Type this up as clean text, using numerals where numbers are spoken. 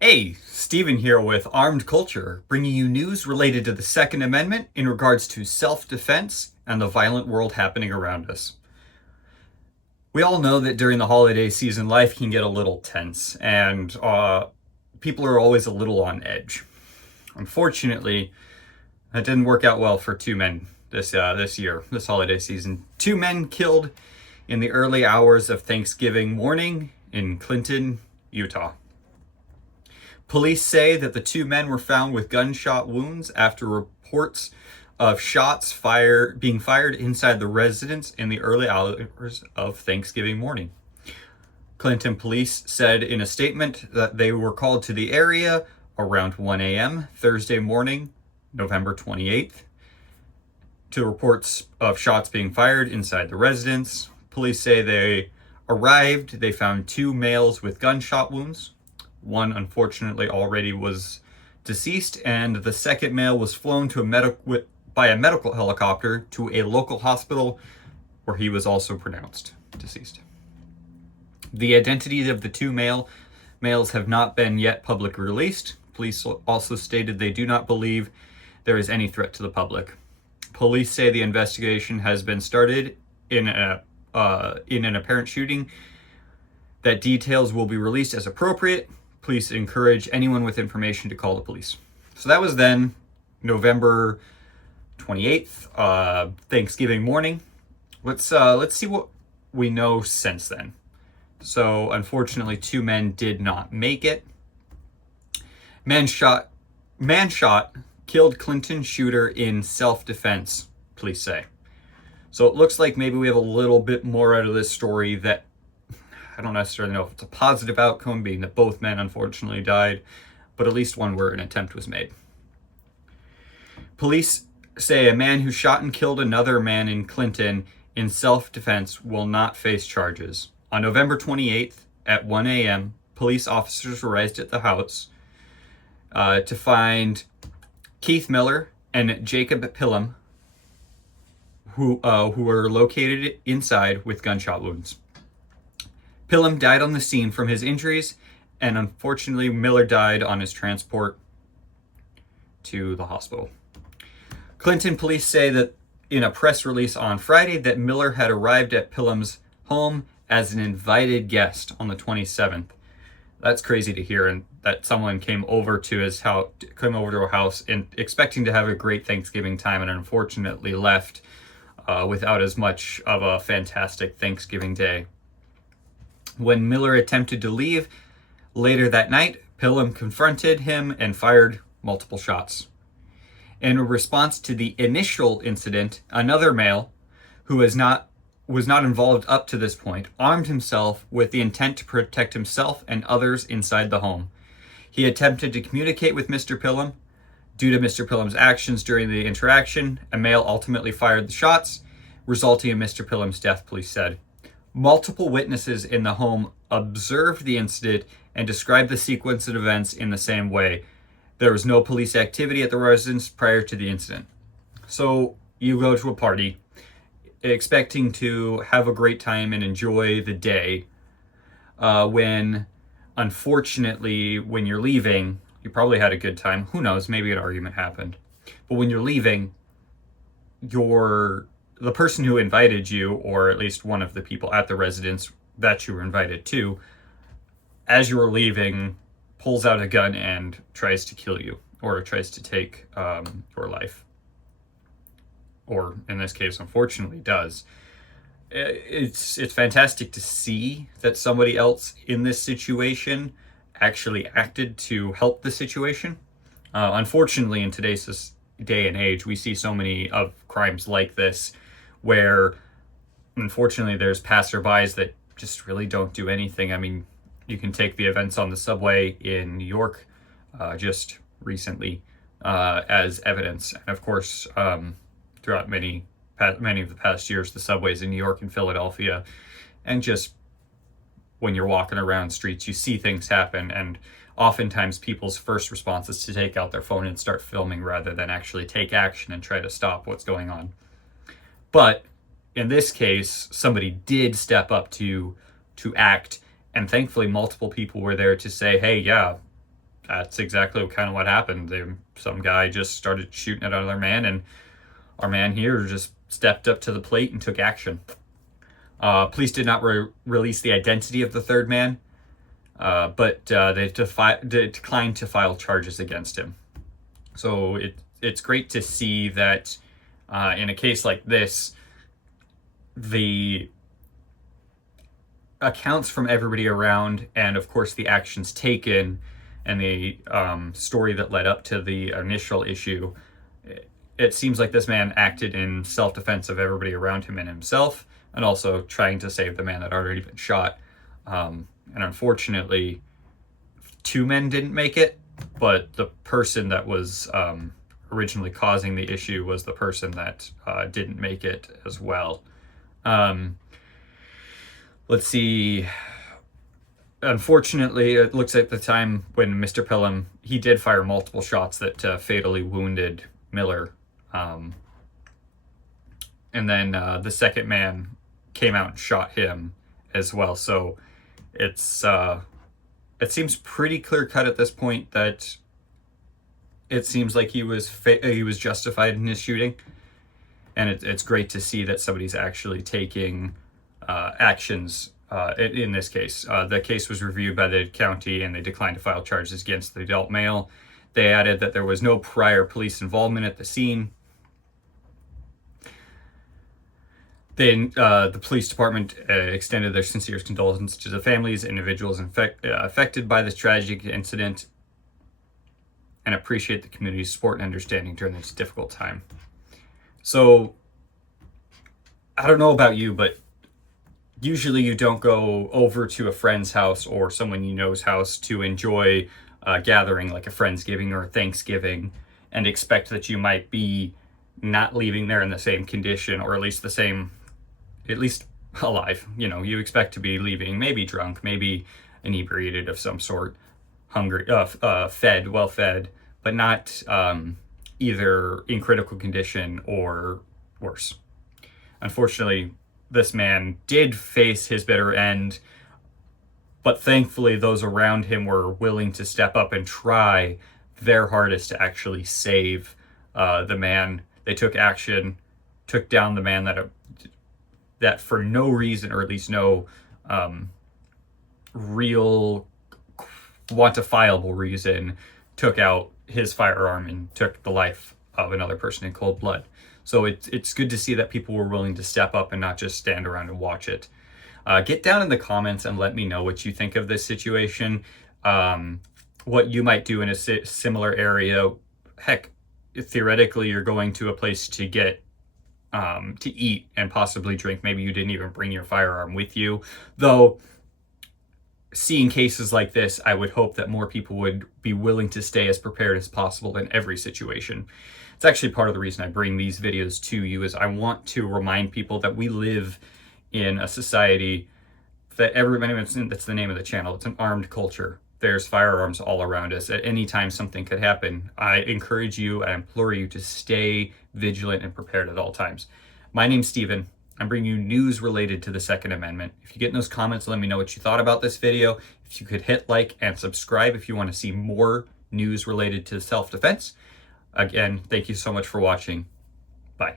Hey, Steven here with Armed Culture, bringing you news related to the Second Amendment in regards to self-defense and the violent world happening around us. We all know that during the holiday season, life can get a little tense, and people are always a little on edge. Unfortunately, that didn't work out well for two men this holiday season. Two men killed in the early hours of Thanksgiving morning in Clinton, Utah. Police say that the two men were found with gunshot wounds after reports of shots being fired inside the residence in the early hours of Thanksgiving morning. Clinton police said in a statement that they were called to the area around 1 a.m. Thursday morning, November 28th, to reports of shots being fired inside the residence. Police say they arrived, they found two males with gunshot wounds. One, unfortunately, already was deceased, and the second male was flown by a medical helicopter to a local hospital where he was also pronounced deceased. The identities of the two males have not been yet publicly released. Police also stated they do not believe there is any threat to the public. Police say the investigation has been started in an apparent shooting, that details will be released as appropriate. Police encourage anyone with information to call the police. So that was then November 28th, Thanksgiving morning. Let's see what we know since then. So unfortunately, two men did not make it. Man shot killed Clinton shooter in self-defense, police say. So it looks like maybe we have a little bit more out of this story that I don't necessarily know if it's a positive outcome, being that both men unfortunately died, but at least one where an attempt was made. Police say a man who shot and killed another man in Clinton in self-defense will not face charges. On November 28th at 1 a.m., police officers arrived at the house to find Keith Miller and Jacob Pillam, who were located inside with gunshot wounds. Pillam died on the scene from his injuries, and unfortunately, Miller died on his transport to the hospital. Clinton police say that in a press release on Friday that Miller had arrived at Pillam's home as an invited guest on the 27th. That's crazy to hear, and that someone came over to a house and expecting to have a great Thanksgiving time, and unfortunately left without as much of a fantastic Thanksgiving day. When Miller attempted to leave later that night, Pillam confronted him and fired multiple shots. In response to the initial incident, another male, who was not involved up to this point, armed himself with the intent to protect himself and others inside the home. He attempted to communicate with Mr. Pillam. Due to Mr. Pillam's actions during the interaction, a male ultimately fired the shots, resulting in Mr. Pillam's death, police said. Multiple witnesses in the home observed the incident and described the sequence of events in the same way. There was no police activity at the residence prior to the incident. So you go to a party expecting to have a great time and enjoy the day, when unfortunately when you're leaving, you probably had a good time. Who knows, maybe an argument happened. But when you're leaving, the person who invited you, or at least one of the people at the residence that you were invited to, as you were leaving, pulls out a gun and tries to kill you, or tries to take your life. Or in this case, unfortunately, does. It's fantastic to see that somebody else in this situation actually acted to help the situation. Unfortunately, in today's day and age, we see so many of crimes like this where unfortunately there's passerbys that just really don't do anything. I mean, you can take the events on the subway in New York just recently as evidence. And of course, throughout many of the past years, the subways in New York and Philadelphia, and just when you're walking around streets, you see things happen, and oftentimes people's first response is to take out their phone and start filming rather than actually take action and try to stop what's going on. But in this case, somebody did step up to act, and thankfully multiple people were there to say, hey, yeah, that's exactly kind of what happened. Some guy just started shooting at another man, and our man here just stepped up to the plate and took action. Police did not release the identity of the third man, but they declined to file charges against him. So it's great to see that in a case like this, the accounts from everybody around, and of course the actions taken, and the story that led up to the initial issue, it seems like this man acted in self-defense of everybody around him and himself, and also trying to save the man that had already been shot. And unfortunately, 2 men didn't make it, but the person that was originally causing the issue was the person that didn't make it as well. Let's see. Unfortunately, it looks like the time when Mr. Pelham, he did fire multiple shots that fatally wounded Miller. And then the second man came out and shot him as well. So it seems pretty clear cut at this point that it seems like he was justified in his shooting. And it's great to see that somebody's actually taking actions. In this case, the case was reviewed by the county, and they declined to file charges against the adult male. They added that there was no prior police involvement at the scene. Then the police department extended their sincerest condolences to the families, individuals affected by this tragic incident, and appreciate the community's support and understanding during this difficult time. So, I don't know about you, but usually you don't go over to a friend's house or someone you know's house to enjoy a gathering like a Friendsgiving or a Thanksgiving and expect that you might be not leaving there in the same condition, or at least alive. You know, you expect to be leaving maybe drunk, maybe inebriated of some sort, hungry, well fed, but not either in critical condition or worse. Unfortunately, this man did face his bitter end, but thankfully those around him were willing to step up and try their hardest to actually save the man. They took action, took down the man that for no reason, or at least no real quantifiable reason, took out his firearm and took the life of another person in cold blood. So it's good to see that people were willing to step up and not just stand around and watch it. Get down in the comments and let me know what you think of this situation, what you might do in a similar area. Heck, theoretically, you're going to a place to get to eat and possibly drink. Maybe you didn't even bring your firearm with you. Though, seeing cases like this, I would hope that more people would be willing to stay as prepared as possible in every situation. It's actually part of the reason I bring these videos to you, is I want to remind people that we live in a society that everybody, that's the name of the channel, it's an armed culture. There's firearms all around us. At any time, something could happen. I encourage you, I implore you to stay vigilant and prepared at all times. My name's Steven. I'm bringing you news related to the Second Amendment. If you get in those comments, let me know what you thought about this video. If you could hit like and subscribe if you want to see more news related to self-defense. Again, thank you so much for watching. Bye.